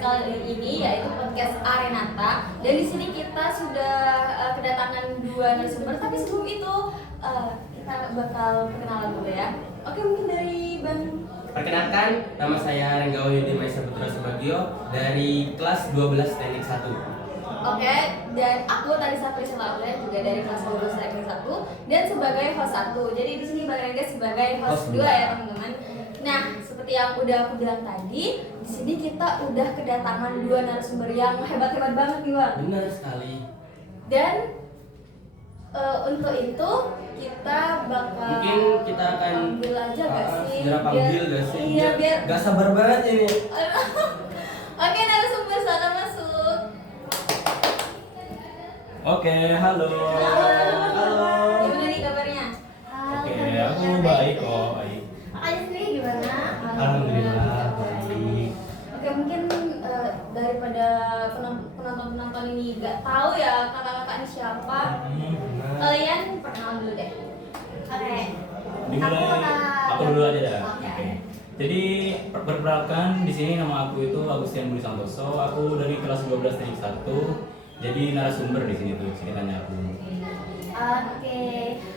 kali ini yaitu podcast Arenata. Dan di sini kita sudah kedatangan dua narasumber, tapi sebelum itu kita bakal perkenalan dulu ya. Oke, mungkin dari Bang. Perkenalkan, nama saya Renggawa Yudi Maisa Putra Subagio dari kelas 12 Teknik 1. Oke, dan aku tadi Sapri Laura juga dari kelas 12 Teknik 1 dan sebagai host 1. Jadi di sini Bang Rengga sebagai host 2 ya teman-teman. Nah, seperti yang udah aku bilang tadi, di sini kita udah kedatangan dua narasumber yang hebat-hebat banget nih, Bang. Benar sekali. Dan untuk itu kita bakal Mungkin kita akan panggil aja gak sih? segera panggil gak sih? Iya, biar Gak sabar banget ini. Oke, narasumber sana masuk. Oke, halo. Halo. Gimana nih kabarnya? Oke, aku baik kok, baik. Kakaknya sendiri gimana? Alhamdulillah, baik. Oke, mungkin daripada penonton-penonton ini nggak tahu ya kakak-kakak ini siapa, kalian perkenalan dulu deh. Oke. Dimulai, aku dulu aja dah. Oke. Oke. Jadi perkenalkan di sini nama aku itu Agustian Budi Santoso. Aku dari kelas 12 Teknik 1. Jadi narasumber di sini tuh ceritanya aku. Oke,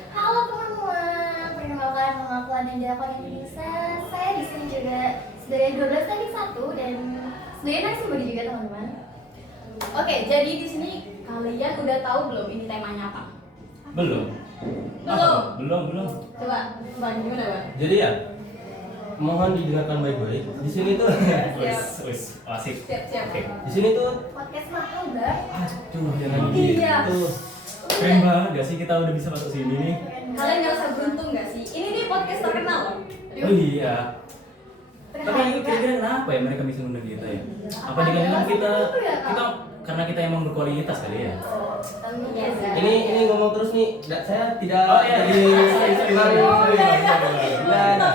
halo teman-teman. Perkenalkan nama aku Ananda Indonesia. Saya di sini juga sebagai 12 Teknik 1 dan sebagai narasumber juga teman-teman. Oke, jadi di sini kalian udah tahu belum ini temanya apa? Belum. Belum. Belum. Coba, Bang, gimana Bang? Jadi ya, mohon didengarkan baik-baik. Di sini tuh, Wis, asik. Siap. Oke. di sini tuh, Podcast mahal dah. aduh jangan Iya. gitu. Keren banget gak sih kita udah bisa masuk sini nih? Kalian ngerasa beruntung nggak sih? Ini nih podcast terkenal loh. Oh iya. Tapi kira-kira kenapa ya mereka bisa ngundang kita ya? Apa dengan kita karena kita emang berkualitas kali ya? Biasa. Ini ngomong terus nih, saya tidak Oh, iya. jadi Nah,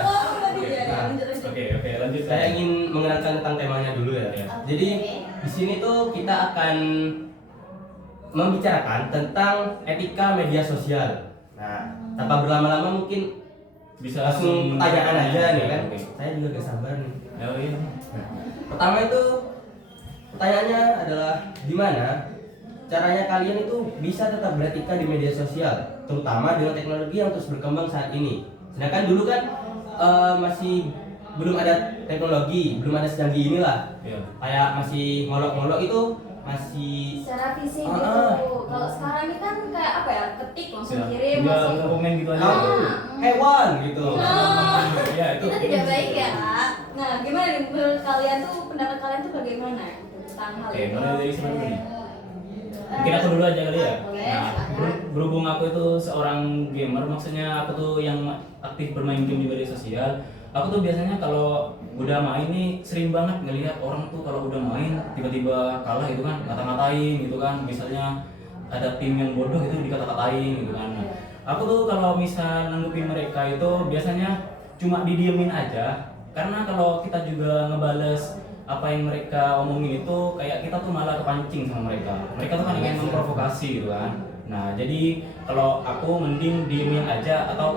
Oke, lanjut. saya ingin mengenalkan tentang temanya dulu ya. Iya. Jadi di sini tuh kita akan membicarakan tentang etika media sosial. Nah, tanpa berlama-lama mungkin bisa langsung pertanyaan aja nih kan. Oke. Saya juga gak sabar nih. Oh iya. Nah, pertama itu pertanyaannya adalah gimana caranya kalian itu bisa tetap beretika di media sosial, terutama dengan teknologi yang terus berkembang saat ini. Sedangkan dulu kan masih belum ada teknologi, belum ada secanggih inilah. Iya. Kayak masih ngolok-ngolok itu masih Secara fisik Ah, gitu. ah. Kalau sekarang ini kan kayak apa ya? Ketik langsung Ya, kirim tinggal langsung. komen gitu aja. hewan gitu. Ya, itu. Kita tidak baik ya, Kak. Nah, gimana nih menurut kalian tuh, pendapat kalian tuh bagaimana tentang hal Oke, itu? mulai dari siapa dulu nih? Mungkin aku dulu aja kali ya. Boleh, Nah, silakan. berhubung aku itu seorang gamer, maksudnya aku tuh yang aktif bermain game di media sosial. Aku tuh biasanya kalau udah main nih sering banget ngelihat orang tuh kalau udah main tiba-tiba kalah gitu kan, ngata-ngatain gitu kan. Misalnya ada tim yang bodoh itu dikata-katain gitu kan. Nah, aku tuh kalau misal nanggepin mereka itu biasanya cuma didiemin aja. Karena kalau kita juga ngebales apa yang mereka omongin itu kayak kita tuh malah kepancing sama mereka. Mereka tuh kan ingin memprovokasi gitu kan. Nah, jadi kalau aku mending diemin aja atau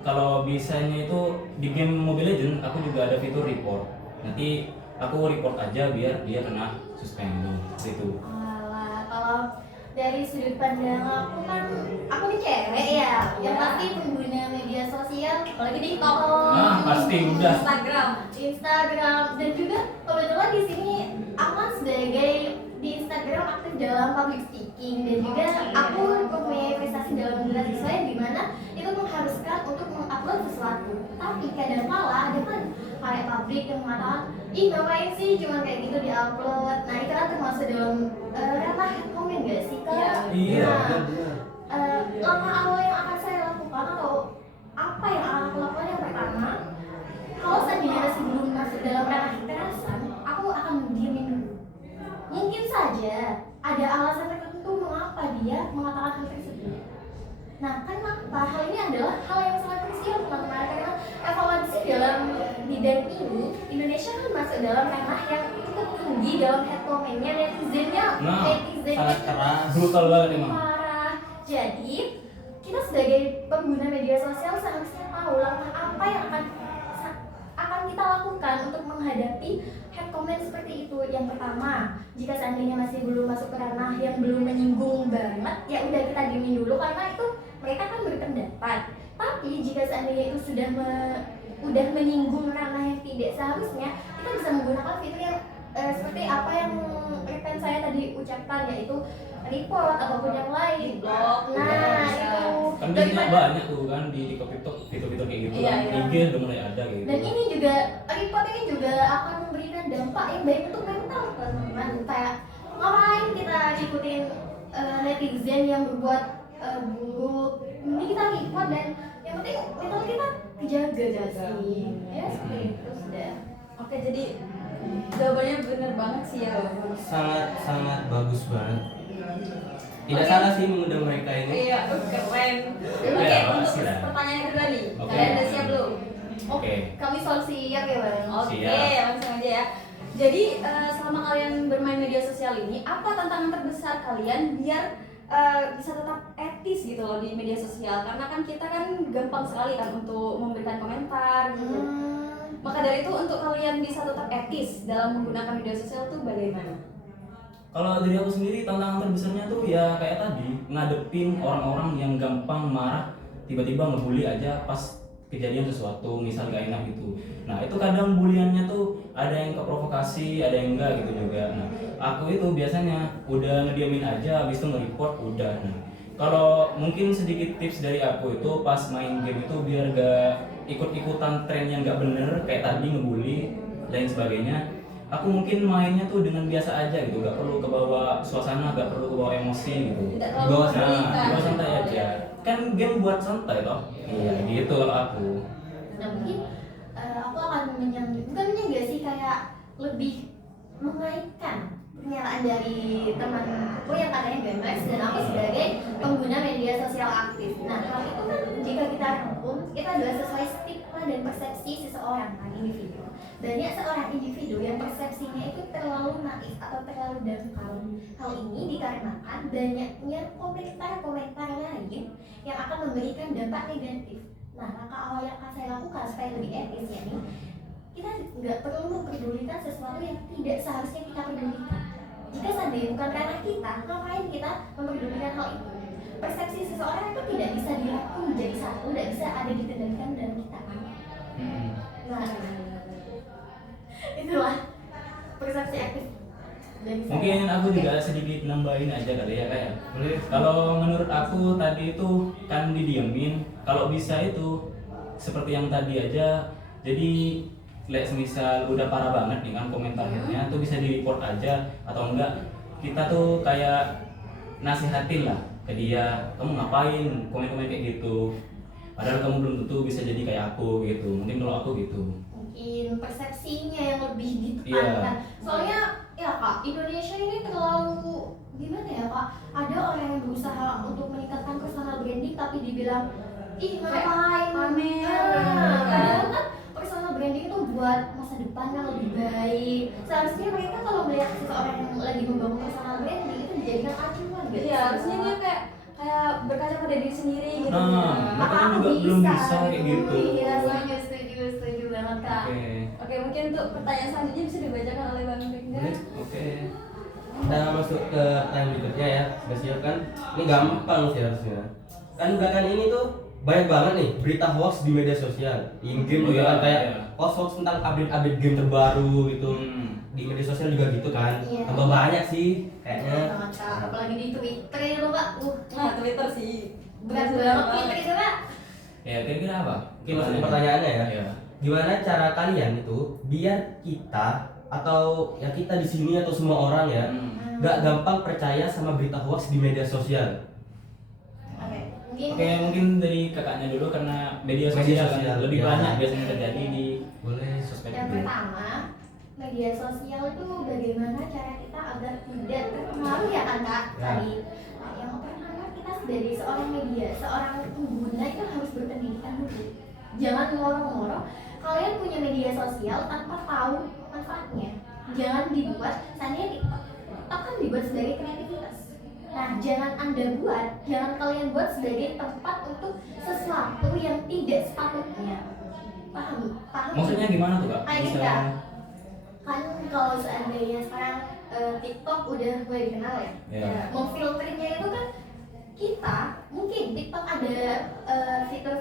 kalau bisanya itu di game Mobile Legends aku juga ada fitur report. Nanti aku report aja biar dia kena suspend gitu. Seperti itu. Alah, kalau dari sudut pandang aku kan, aku nih cewek ya, yang pasti pengguna media sosial, apalagi TikTok, Nah, pasti udah. Instagram, dan juga kebetulan di sini aku kan sebagai di Instagram aktif dalam public speaking dan juga aku mempunyai prestasi dalam menggelar siswa yang dimana itu mengharuskan untuk mengupload sesuatu. Tapi kadang kala ada kan kayak pabrik yang mengatakan, ih ngapain sih cuma kayak gitu diupload. Nah itu kan termasuk dalam ranah head comment gak sih kak? Iya, Nah, langkah awal yang akan saya lakukan atau apa yang akan aku lakukan yang pertama, kalau seandainya sebelum masuk dalam ranah kekerasan, aku akan diemin dulu. Mungkin saja ada alasan tertentu mengapa dia mengatakan hal tersebut. Nah, kenapa hal ini adalah hal yang sangat krusial teman-teman, karena evaluasi dalam bidang ini Indonesia kan masuk dalam ranah yang cukup tinggi dalam head comment-nya, netizennya sangat keras. Brutal banget emang. parah. Jadi kita sebagai pengguna media sosial seharusnya tahu langkah apa yang akan kita lakukan untuk menghadapi head comment seperti itu. Yang pertama jika seandainya masih belum masuk ke ranah yang belum menyinggung banget, ya udah kita diemin dulu karena itu mereka kan berpendapat. Tapi jika seandainya itu udah menyinggung ranah yang tidak seharusnya, kita bisa menggunakan fitur yang seperti apa yang rekan saya tadi ucapkan, yaitu report ataupun yang lain. Blog. Nah, itu Kan biasanya banyak tuh kan di TikTok fitur-fitur kayak gitu Iya, kan. iya. IG udah mulai ada kayak gitu. dan ini juga report ini juga akan memberikan dampak yang baik untuk mental teman-teman. Kayak ngapain kita ikutin netizen yang berbuat buruk, ini kita report dan yang penting mental kita kejaga sih. Ya seperti itu sudah. Oke, jadi jawabannya bener banget sih ya. Sangat bagus banget. Tidak salah sih mengundang mereka ini. Iya, keren. Oke, Oke, untuk makasih lah. pertanyaan yang kedua nih. Oke. Kalian udah siap belum? Oke. Kami selalu siap ya bang. Oke, Siap. langsung aja ya. Jadi selama kalian bermain media sosial ini, apa tantangan terbesar kalian biar bisa tetap etis gitu loh di media sosial? Karena kan kita kan gampang sekali kan untuk memberikan komentar gitu. Maka dari itu untuk kalian bisa tetap etis dalam menggunakan media sosial tuh bagaimana? Kalau dari aku sendiri tantangan terbesarnya tuh ya kayak tadi ngadepin orang-orang yang gampang marah tiba-tiba ngebully aja pas kejadian sesuatu misal gak enak gitu. Nah itu kadang buliannya tuh ada yang keprovokasi, ada yang enggak gitu juga. Nah aku itu biasanya udah ngediamin aja, habis itu nge-report udah. Nah kalau mungkin sedikit tips dari aku itu pas main game itu biar gak ikut-ikutan tren yang gak bener kayak tadi ngebully lain sebagainya. Aku mungkin mainnya tuh dengan biasa aja gitu, gak perlu kebawa suasana, gak perlu kebawa emosi gitu. Tidak Di terlalu bawah berlebihan. Nah, dibawa santai aja. Kan game buat santai toh. Iya, gitu kalau aku. Nah mungkin aku akan bukan menyanggah sih, kayak lebih mengaitkan pernyataan dari temanku yang katanya gamers dan aku sebagai pengguna media sosial aktif. Nah hal itu kan jika kita rangkum, kita adalah sesuai stigma dan persepsi seseorang kan, individu. Banyak seorang individu yang persepsinya itu terlalu naif atau terlalu dangkal. Hal ini dikarenakan banyaknya komentar-komentar lain yang akan memberikan dampak negatif. Nah, langkah awal yang akan saya lakukan supaya lebih etis ya nih, kita nggak perlu memperdulikan sesuatu yang tidak seharusnya kita pedulikan. Jika seandainya bukan karena kita, ngapain kita memperdulikan hal itu? Persepsi seseorang itu tidak bisa dirangkum menjadi satu, tidak bisa ada dikendalikan dalam kita. Nah, itulah persepsi aktif. dari saya. Mungkin aku Oke. juga sedikit nambahin aja kali ya kayak. Boleh. Kalau menurut aku tadi itu kan didiemin. Kalau bisa itu seperti yang tadi aja. Jadi semisal udah parah banget nih kan komentarnya tuh bisa di-report aja atau enggak kita tuh kayak nasihatin lah ke dia, kamu ngapain komen-komen kayak gitu. Padahal kamu belum tentu bisa jadi kayak aku gitu. Mungkin kalau aku gitu. Mungkin persepsinya yang lebih ditekankan. Iya. Soalnya ya kak, Indonesia ini terlalu gimana ya kak? Ada orang yang berusaha untuk meningkatkan personal branding tapi dibilang ih ngapain pamer. Padahal kan personal branding itu buat masa depan yang lebih baik. Seharusnya mereka kalau melihat seseorang yang lagi membangun personal branding itu dijadikan acuan gitu. Iya, harusnya dia kayak berkaca pada diri sendiri gitu. Nah, Apa makanya aku juga belum bisa kayak gitu. Iya, setuju banget kak. Oke. Oke, mungkin untuk pertanyaan selanjutnya bisa dibacakan oleh Bang Ringga. Boleh. Oke. Kita masuk ke pertanyaan berikutnya ya. Sudah siap kan? Ini gampang sih harusnya. Kan belakangan ini tuh banyak banget nih berita hoax di media sosial. In-game juga kan kayak Iya. hoax tentang update-update game terbaru gitu. Di media sosial juga gitu kan. Iya. Tambah banyak sih kayaknya. Banget kak, apalagi di Twitter itu kak. Nah, Twitter sih Berat banget Twitter itu kak. Ya kira-kira apa? Oke, masuk ke pertanyaannya ya. Iya. Gimana cara kalian itu biar kita atau ya kita di sini atau semua orang ya nggak gampang percaya sama berita hoax di media sosial? Oke, mungkin dari kakaknya dulu karena media Media sosial, sosial, lebih ya. banyak biasanya terjadi di Boleh. sosmed Yang itu. pertama, media sosial itu bagaimana cara kita agar tidak terpengaruh ya kan kak Ya. tadi. Nah, yang pertama kita sebagai seorang media, seorang pengguna itu harus berpendidikan dulu. Jangan ngorong-ngorong. Kalian punya media sosial tanpa tahu manfaatnya. Jangan dibuat, seandainya TikTok kan dibuat sebagai kreativitas. Nah, jangan jangan kalian buat sebagai tempat untuk sesuatu yang tidak sepatutnya. Paham? Maksudnya gimana tuh kak? Kayak Bisa. kita. Kan kalau seandainya sekarang TikTok udah mulai dikenal ya. Iya. Memfilternya itu kan kita mungkin TikTok ada fitur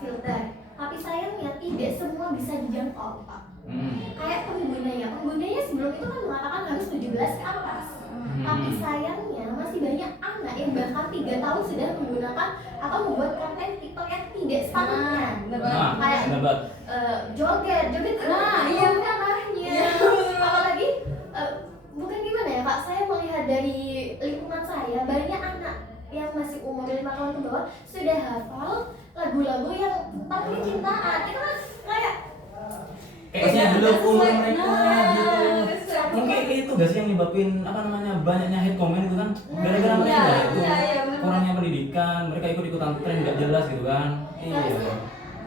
filter, tapi sayangnya tidak semua bisa dijangkau, Pak. Kayak penggunanya sebelum itu kan mengatakan harus 17 ke atas. Tapi sayangnya masih banyak anak yang bahkan 3 tahun sudah menggunakan atau membuat konten TikTok yang tidak sepatutnya. Kayak bener banget. joget Nah, iya. arahnya. Iya. Apalagi bukan gimana ya Kak, saya melihat dari lingkungan saya banyak anak yang masih umur 5 tahun ke bawah sudah hafal lagu-lagu yang tentang percintaan. Itu kan kayak Kayaknya belum umur mereka gitu. Nah, Mungkin itu gak sih yang nyebabin apa namanya banyaknya hate comment gitu kan? Gara-gara mereka iya, itu iya, bener. kurangnya pendidikan, mereka ikut-ikutan tren gak jelas gitu kan? Iya.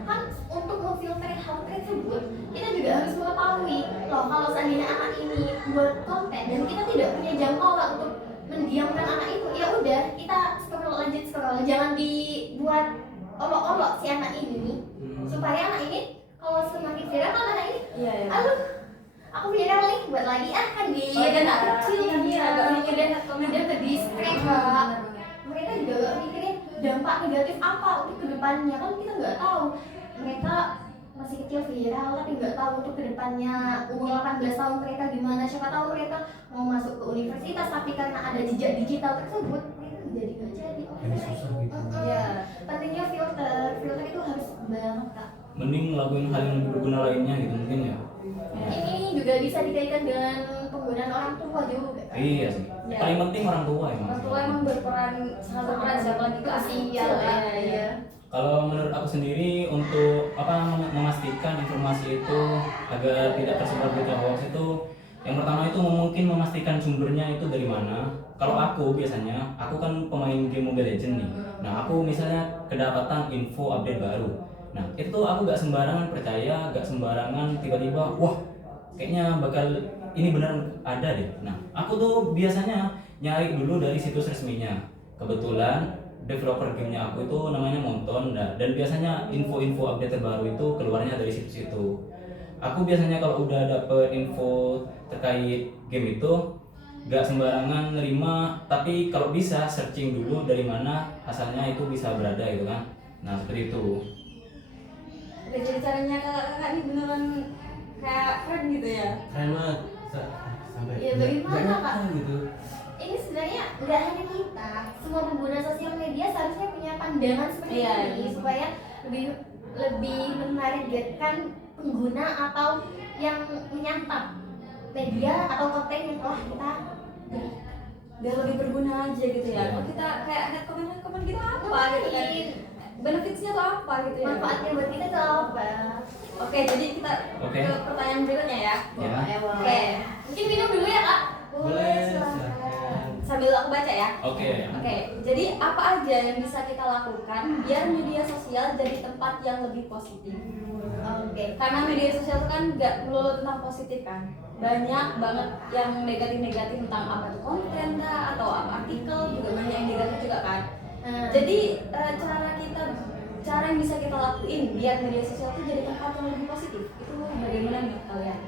kan untuk memfilter hal tersebut kita juga harus mengetahui loh kalau seandainya anak ini buat konten dan kita tidak punya jangkauan untuk mendiamkan anak itu, ya udah kita lanjut scroll, jangan dibuat olok-olok si anak ini nih, supaya anak ini kalau semakin viral kan anak ini Iya, iya. aduh aku viral nih buat lagi kan di Oh, iya, anak kecil iya, kan iya, ya agak mikirin udah ke distract Kak. Mereka juga gak mikirin dampak negatif apa untuk kedepannya, kan kita nggak tahu mereka masih kecil viral tapi nggak tahu untuk kedepannya umur 18 tahun mereka gimana, siapa tahu mereka mau masuk ke universitas tapi karena ada jejak digital tersebut mereka jadi nggak jadi. Susah gitu. Iya. Pentingnya filter itu harus banget Kak. Mending ngelakuin hal yang lebih berguna lainnya gitu mungkin ya. Ini juga bisa dikaitkan dengan penggunaan orang tua juga. Iya sih. Iya. Paling penting orang tua emang. Orang tua emang sangat berperan siapa lagi ke Usia kecil lah, ya. iya. Kalau menurut aku sendiri untuk memastikan informasi itu agar tidak tersebar berita hoax itu yang pertama itu mungkin memastikan sumbernya itu dari mana. Kalau aku biasanya aku kan pemain game Mobile Legends nih. Nah aku misalnya kedapatan info update baru. Nah itu aku gak sembarangan percaya, gak sembarangan tiba-tiba wah kayaknya bakal ini benar ada deh. Nah aku tuh biasanya nyari dulu dari situs resminya. Kebetulan developer gamenya aku itu namanya Monton dan biasanya info-info update terbaru itu keluarnya dari situs itu. Aku biasanya kalau udah dapet info terkait game itu gak sembarangan nerima, tapi kalau bisa searching dulu dari mana asalnya itu bisa berada gitu kan. Nah seperti itu. Oke, jadi caranya kakak ini beneran kayak keren gitu ya. Keren banget. Sampai Ya, bagaimana, Kak? gitu. Ini sebenarnya nggak hanya kita, semua pengguna sosial media seharusnya punya pandangan seperti Iya, ini iya. supaya lebih menargetkan pengguna atau yang menyantap media atau konten yang telah kita beri. Biar lebih berguna aja gitu ya. Iya. Kalau kita kayak ada komen gitu apa gitu kan. Benefitsnya tuh apa gitu ya. Manfaatnya buat kita tuh apa? Oke, jadi kita Oke. ke pertanyaan berikutnya ya. Ya. Oke. Mungkin minum dulu ya Kak? Boleh, silakan. silakan. Sambil aku baca ya. Oke. Oke, jadi apa aja yang bisa kita lakukan biar media sosial jadi tempat yang lebih positif? Oke. Karena media sosial itu kan nggak melulu tentang positif kan, banyak banget yang negatif-negatif tentang apa tuh konten kah, atau apa artikel juga banyak yang negatif juga kan. Jadi cara yang bisa kita lakuin biar media sosial itu jadi tempat yang lebih positif itu bagaimana nih kalian?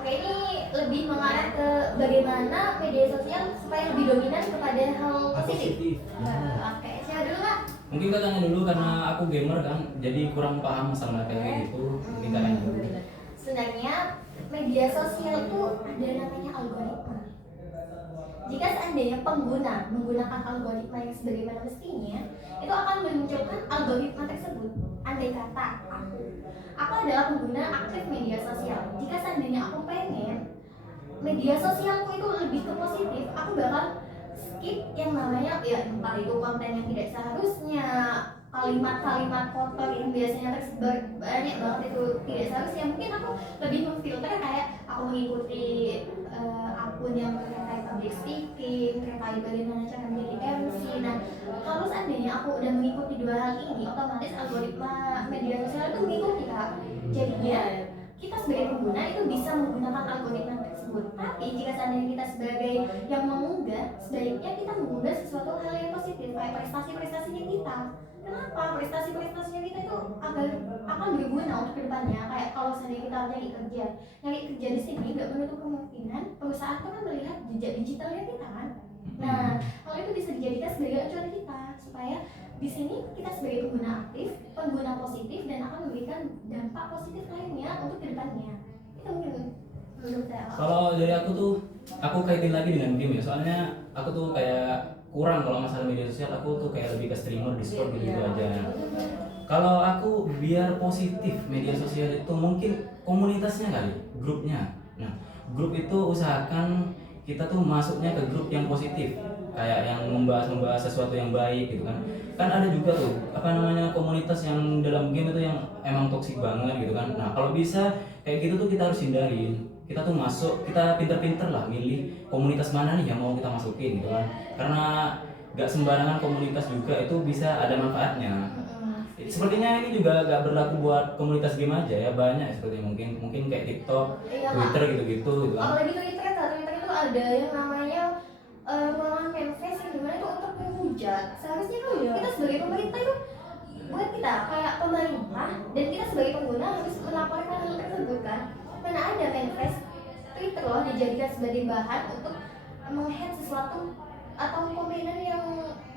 Oke, ini lebih mengarah ke bagaimana media sosial supaya lebih dominan kepada hal positif. Oke, siapa dulu Kak? Mungkin kak tanya dulu karena aku gamer kan, jadi kurang paham masalah kayak gitu. Mungkin kak tanya dulu. Sebenarnya media sosial itu ada namanya algoritma. Jika seandainya pengguna menggunakan algoritma yang sebagaimana mestinya, itu akan memunculkan algoritma tersebut. Andai kata aku adalah pengguna aktif media sosial. Jika seandainya aku pengen media sosialku itu lebih ke positif, aku bakal skip yang namanya ya entah itu konten yang tidak seharusnya, kalimat-kalimat kotor yang biasanya tersebar banyak banget itu tidak seharusnya. Mungkin aku lebih memfilter kayak aku mengikuti akun yang terkait public speaking, terkait bagaimana cara menjadi MC. Nah, kalau seandainya aku udah mengikuti dua hal ini, otomatis algoritma media sosial itu mengikuti Kak. Jadinya kita sebagai pengguna itu bisa menggunakan algoritma tersebut. Tapi jika seandainya kita sebagai yang mengunggah, sebaiknya kita mengunggah sesuatu hal yang positif kayak prestasi-prestasinya kita. Kenapa? Prestasi-prestasinya kita itu akan berguna untuk kedepannya. Kayak kalau seandainya kita nyari kerja di sini nggak menutup kemungkinan perusahaan itu kan melihat jejak digitalnya kita kan. Nah, hal itu bisa dijadikan sebagai acuan kita supaya di sini kita sebagai pengguna aktif, pengguna positif dan akan memberikan dampak positif lainnya untuk kedepannya. Itu mungkin menurut saya. Kalau dari aku tuh, aku kaitin lagi dengan game ya. Soalnya aku tuh kayak kurang kalau masalah media sosial. Aku tuh kayak lebih ke streamer, Discord gitu aja. Kalau aku biar positif media sosial itu mungkin komunitasnya kali, grupnya. Nah, grup itu usahakan kita tuh masuknya ke grup yang positif, kayak yang membahas sesuatu yang baik gitu kan. Kan ada juga tuh apa namanya komunitas yang dalam game itu yang emang toksik banget gitu kan. Nah, kalau bisa kayak gitu tuh kita harus hindarin. Kita tuh masuk, kita pinter-pinter lah milih komunitas mana nih yang mau kita masukin gitu kan. Karena gak sembarangan komunitas juga itu bisa ada manfaatnya. Sepertinya ini juga gak berlaku buat komunitas game aja ya, banyak seperti mungkin kayak TikTok, Iya, Twitter gitu-gitu gitu kan. apalagi Twitter itu ada yang namanya ruangan manifest yang dimana itu untuk menghujat. Seharusnya tuh kita sebagai pemerintah itu buat kita kayak pemerintah dan kita sebagai pengguna harus melaporkan hal tersebut kan. Mana ada manifest Twitter loh dijadikan sebagai bahan untuk meng-head sesuatu atau komenan yang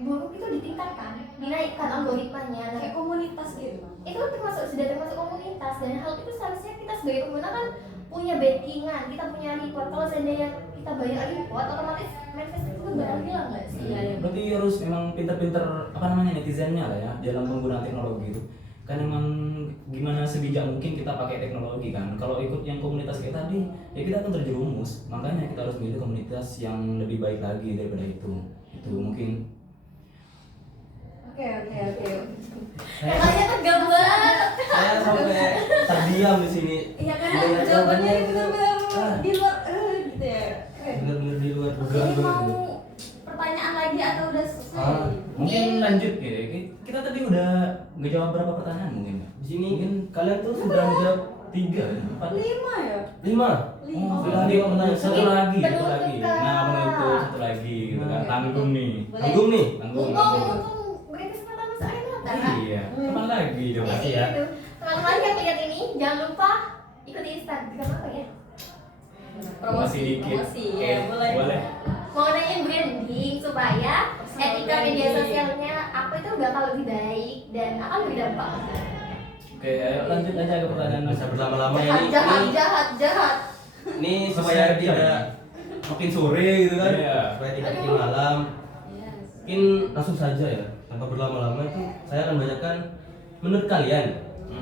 buruk itu ditingkatkan, dinaikkan algoritmanya. Nah, Kayak komunitas gitu. itu sudah termasuk komunitas dan hal itu seharusnya kita sebagai pengguna kan punya backingan, kita punya report. Kalau seandainya kita banyak report, otomatis manifest itu bakal hilang nggak sih? Iya, iya. Berarti harus memang pinter-pinter apa namanya netizennya lah ya dalam penggunaan teknologi itu. Kan emang gimana sebijak mungkin kita pakai teknologi kan. Kalau ikut yang komunitas kayak tadi, ya kita akan terjerumus. Makanya kita harus milih komunitas yang lebih baik lagi daripada itu. Itu mungkin. Oke. Kayaknya tegang banget. Saya sampai terdiam di sini. Iya karena Mendengar jawabannya itu. benar-benar Ah, di luar gitu ya. bener-bener di luar Ini dugaan mau bener. pertanyaan lagi atau udah selesai? Ah, Mungkin lanjut ya. Kita tadi udah ngejawab berapa pertanyaan mungkin ya? Di sini Mungkin kalian tuh sudah menjawab 3, 4. 5 ya? 5. Oh, Sudah berarti 5 pertanyaan. satu lagi. Penutup, Nah, menutup satu lagi gitu kan. Oke. Tanggung nih. Boleh. Tanggung nih. Tanggung. Mumpung beri kesempatan Mas Ainul. Iya. Kapan lagi dong Ya, pasti ya. itu. Teman-teman yang lihat ini jangan lupa ikuti Instagram apa ya? Promosi dikit. Promosi Oke, ya, boleh. Boleh. Mau nanya branding supaya etika media sosialnya aku itu bakal lebih baik dan akan berdampak. Oke, ayo lanjut aja ke pertanyaan Bisa berlama-lama Jahat. ini supaya Masih jam. tidak makin sore gitu kan. Iya. Supaya tidak makin malam. Yes. Mungkin langsung saja ya, tanpa berlama-lama itu saya akan bacakan menurut kalian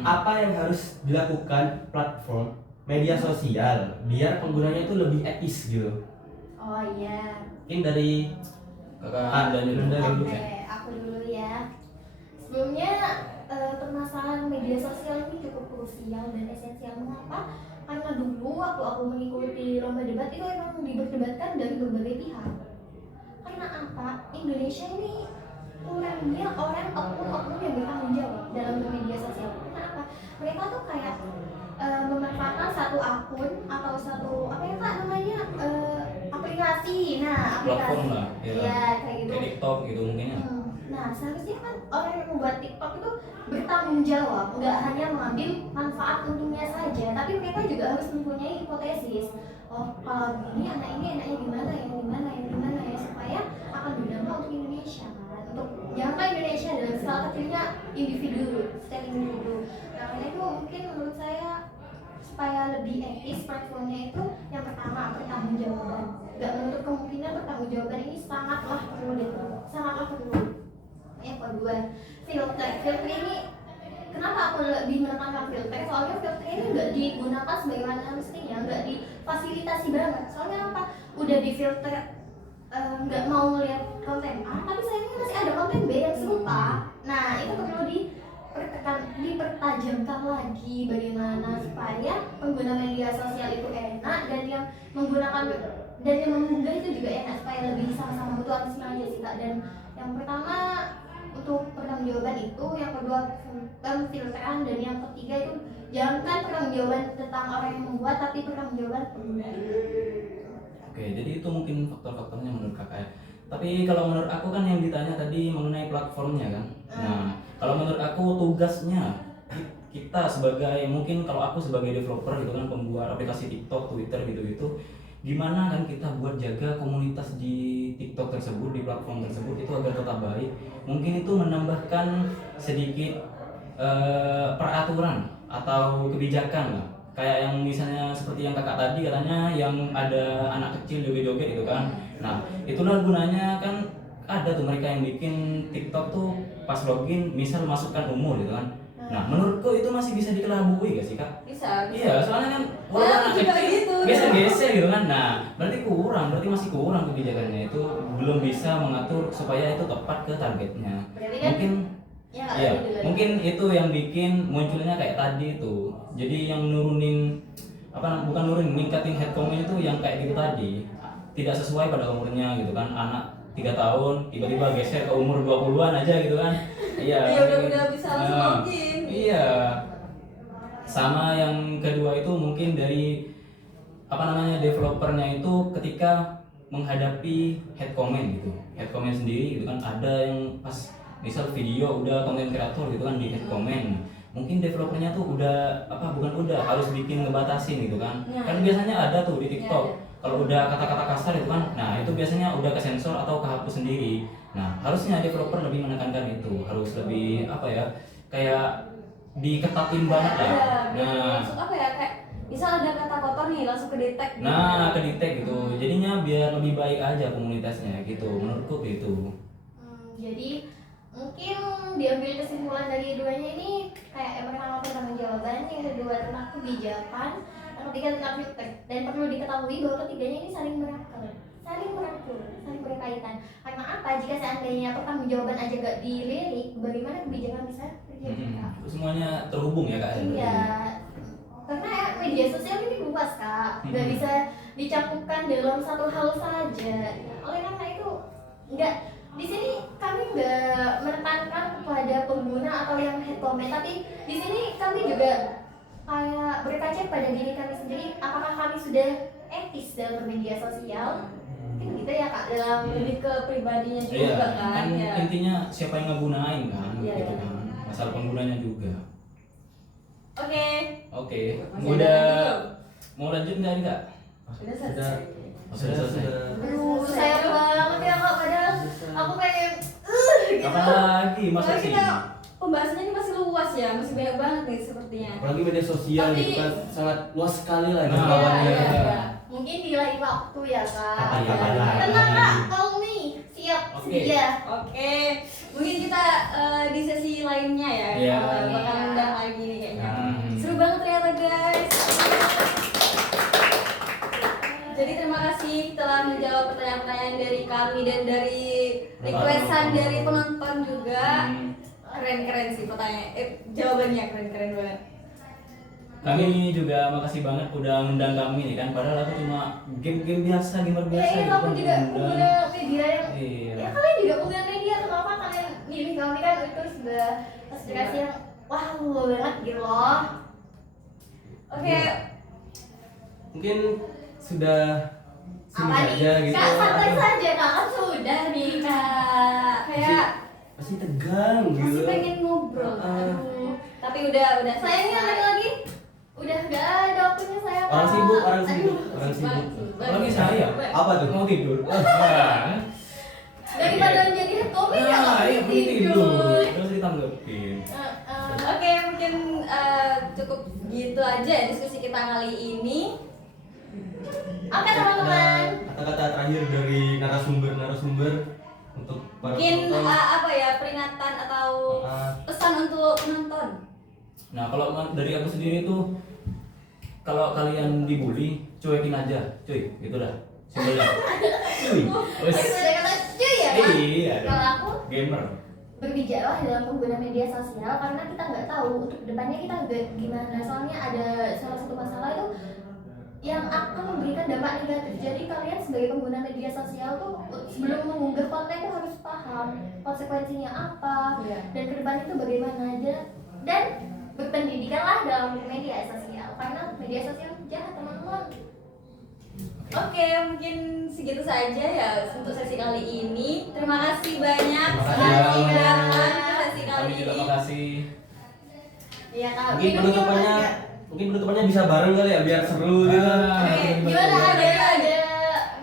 apa yang harus dilakukan platform media sosial biar penggunanya itu lebih etis gitu. Oh iya. Mungkin dari Kakak dan Anda dulu Oke, ya. aku dulu ya. Sebelumnya permasalahan media sosial ini cukup krusial dan esensial. Mengapa? Karena dulu waktu aku mengikuti lomba debat itu emang diperdebatkan dari berbagai pihak. Karena apa? Indonesia ini kurangnya orang oknum yang bertanggung jawab dalam bermedia sosial. Karena apa? Mereka tuh kayak memanfaatkan satu akun atau satu apa ya Kak namanya aplikasi. Nah, aplikasi. platform lah. Iya, kayak gitu. Kayak TikTok gitu mungkin ya. Nah, seharusnya kan orang yang membuat TikTok itu bertanggung jawab, nggak hanya mengambil manfaat untungnya saja, tapi mereka juga harus mempunyai hipotesis. Oh, kalau begini anak ini enaknya gimana ya, supaya akan berdampak untuk Indonesia kan, untuk jangka Indonesia dalam skala kecilnya individu, setiap individu. Nah, karena itu mungkin menurut saya supaya lebih etis platformnya itu yang pertama pertanggungjawaban. Gak menutup kemungkinan pertanggungjawaban ini sangatlah perlu. Yang kedua, filter ini kenapa aku lebih menekankan filter? Soalnya filter ini nggak digunakan sebagaimana mestinya, nggak difasilitasi banget. Soalnya apa? Udah difilter nggak mau ngeliat konten A, tapi sayangnya masih ada konten B yang serupa. Nah, itu perlu dipertajamkan lagi bagaimana supaya pengguna media sosial itu enak dan yang menggunakan dan yang mengunggah itu juga enak supaya lebih sama-sama mutualisme aja sih Kak. Dan yang pertama untuk pertanggungjawaban itu, yang kedua filteran, dan yang ketiga itu jangan pertanggungjawaban tentang orang yang membuat tapi pertanggungjawaban pengguna. Oke, jadi itu mungkin faktor-faktornya menurut kakak ya. Tapi kalau menurut aku kan yang ditanya tadi mengenai platformnya kan. Nah, kalau menurut aku tugasnya kita sebagai, mungkin kalau aku sebagai developer gitu kan, pembuat aplikasi TikTok, Twitter gitu-gitu, gimana kan kita buat jaga tersebut, di platform tersebut itu agar tetap baik. Mungkin itu menambahkan sedikit peraturan atau kebijakan lah. Kayak yang misalnya seperti yang kakak tadi katanya yang ada anak kecil joget-joget gitu kan. Nah, itulah gunanya kan ada tuh mereka yang bikin TikTok tuh pas login misal masukkan umur gitu kan. Nah, menurutku itu masih bisa dikelabui gak sih kak? Bisa. Iya, soalnya kan Nah, walaupun anak juga kecil gitu. geser-geser gitu kan. Nah, berarti masih kurang kebijakannya itu belum bisa mengatur supaya itu tepat ke targetnya. Berarti kan Mungkin ya iya, mungkin itu yang bikin munculnya kayak tadi itu. Jadi yang nurunin bukan nurunin, ningkatin head comment itu yang kayak gitu tadi. Tidak sesuai pada umurnya gitu kan. Anak 3 tahun tiba-tiba geser ke umur 20-an aja gitu kan. Iya. Iya, udah bisa langsung login. Iya. Sama yang kedua itu mungkin dari developernya itu ketika menghadapi head comment gitu. Head comment sendiri gitu kan, ada yang pas misal video udah konten kreator gitu kan di head comment. Mungkin developernya tuh harus bikin ngebatasin gitu kan. Ya. Kan biasanya ada tuh di TikTok. Ya. Kalau udah kata-kata kasar itu kan, nah itu biasanya udah kesensor atau kehapus sendiri. Nah, harusnya developer lebih menekankan itu, harus lebih kayak diketatin banget lah. Nah, Maksud apa ya, kayak misal ada kata kotor nih langsung ke detect. ke detect gitu. Jadinya biar lebih baik aja komunitasnya gitu. Menurutku gitu. Jadi mungkin diambil kesimpulan dari keduanya ini kayak yang pertama pertanggungjawaban, yang kedua tentang kebijakan, yang ketiga tentang feedback. Dan perlu diketahui bahwa ketiganya ini saling merangkul, saling berkaitan. Karena apa? Jika seandainya pertanggungjawaban aja gak dilirik, bagaimana kebijakan bisa terjadi? Semuanya terhubung ya kak. Iya, karena ya, media sosial ini luas kak, nggak bisa dicampurkan dalam satu hal saja. Oleh karena itu, nggak di sini kami nggak menekankan kepada pengguna atau yang head comment, tapi di sini kami juga kayak berkaca pada diri kami sendiri, apakah kami sudah etis dalam media sosial? Mungkin gitu ya kak, dalam Lebih ke pribadinya juga Iya, kan. Ya. intinya siapa yang ngegunain kan, Iya, gitu iya. kan. Masalah penggunanya juga. Oke. Oke, Masih ada udah lagi belum? mau lanjut nggak nih kak? Udah selesai. Sudah selesai. Aduh, sayang banget ya kak, padahal aku pengen gitu. Apa lagi masa Soalnya sih? kita pembahasannya ini masih luas ya, masih banyak banget nih sepertinya. Apalagi media sosial Tapi- gitu kan sangat luas sekali lah Nah, jangkauannya. iya. Mungkin di lain waktu ya kak. Kapan-kapan lagi. Tenang kak, call me, siap Oke. sedia. Oke, mungkin kita di sesi lainnya ya, Iya. bakal undang lagi nih kayaknya. Hmm. Seru banget ternyata guys. Jadi terima kasih telah menjawab pertanyaan-pertanyaan dari kami dan dari requestan dari penonton juga. Keren-keren sih jawabannya keren-keren banget. Kami juga makasih banget udah ngundang kami nih kan, padahal aku cuma game-game biasa, gamer biasa Iya, gitu kamu kan, juga diundang. pengguna media yang Iya. ya kalian juga pengguna media, kenapa kalian milih kami kan itu sudah aspirasi yang wah lu banget gitu loh. Oke, Mungkin sudah sini Apa saja nih? gitu. Kak, santai Aduh, saja kak, kan sudah nih kak. kayak masih tegang masih gitu. pengen ngobrol. Aduh. Tapi udah Sayangnya selesai. ada lagi. Udah ada waktunya saya kak. Orang sibuk, orang Aduh. sibuk, orang sibuk. Apalagi saya. Apa tuh? Mau tidur. Daripada jadi head comment ya Nah, kak iya mending tidur. Terus ditanggepin. Oke, mungkin cukup gitu aja diskusi kita kali ini. Oke teman-teman. Kata-kata terakhir dari narasumber untuk para Mungkin penonton. peringatan atau Ah. pesan untuk penonton. Nah, kalau dari aku sendiri tuh kalau kalian dibully, cuekin aja, cuy, gitu dah. Simpelnya. Cuy. Wes. Ada kata cuy ya kak. Iya. Kalau aku Gamer. berbicara dalam pengguna media sosial karena kita nggak tahu untuk kedepannya kita gimana. Soalnya ada salah satu masalah itu yang akan memberikan dampak negatif. Jadi kalian sebagai pengguna media sosial tuh sebelum mengunggah konten tuh harus paham konsekuensinya apa Iya. dan kedepan itu bagaimana aja, dan berpendidikanlah dalam media sosial karena media sosial jahat teman-teman. Oke, mungkin segitu saja ya untuk sesi kali ini. Terima kasih banyak Terima kasih sudah banget. mendengarkan sesi kali Kami juga ini. makasih. Iya kak. Mungkin penutupannya bisa bareng kali ya biar seru gitu. Ah, Oke, Gimana ada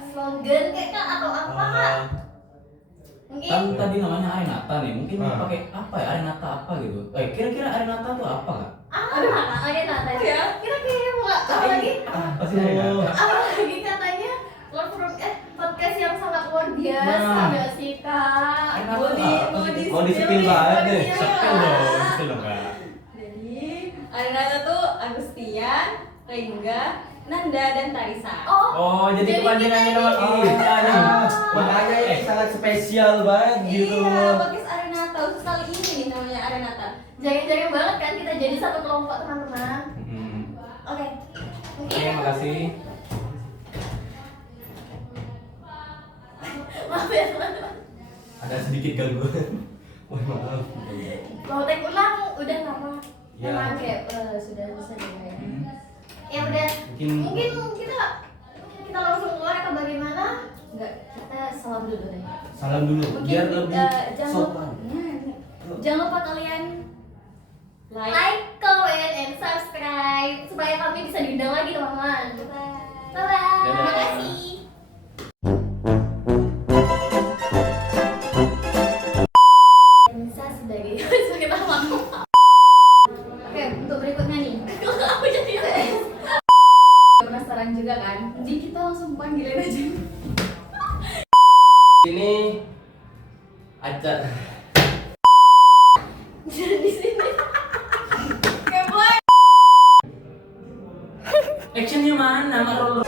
slogan kayak kak atau apa kak? Mungkin Kan tadi namanya Arenata nih, mungkin Ah. pakai apa ya? Arenata apa gitu? Kira-kira Arenata tuh apa kak? aduh oke Nata ya. Kira-kira apa lagi? Apa sih Arenata? Apa lagi katanya? Podcast yang sangat luar biasa Nah. nggak sih kak? Arenata Mau di apa mau sih? di Mau di-spill banget deh. Sepel dong, sepel dong kak. Jadi Arenata tuh Agustian, Rengga, Nanda dan Tarisa. Oh, jadi kepanjangannya nama Oh, kita nih. makanya ini sangat spesial banget gitu. Iya, podcast Arenata khusus kali ini nih namanya Arenata. Jangan-jangan banget kan kita jadi satu kelompok teman-teman. Oke. Oke, makasih. Maaf ya teman-teman. Ada sedikit gangguan. Wah, maaf. Mau take ulang udah nggak apa? Ya. Emang Oke, sudah selesai ya. ya udah. Mungkin- Mungkin kita langsung keluar atau bagaimana? Enggak, kita salam dulu deh. Salam dulu Mungkin biar lebih jangan lupa, sopan. jangan lupa kalian Like, comment, and subscribe supaya kami bisa diundang lagi teman-teman. Bye bye. Dadah. Terima kasih. bisa sebagai Sebagai tamu. Oke, untuk berikutnya nih. Aku jadi Penasaran juga kan? Jadi kita langsung panggilin aja. Ini acara di sini. Oke, mulai. Actionnya mana? Nggak roll.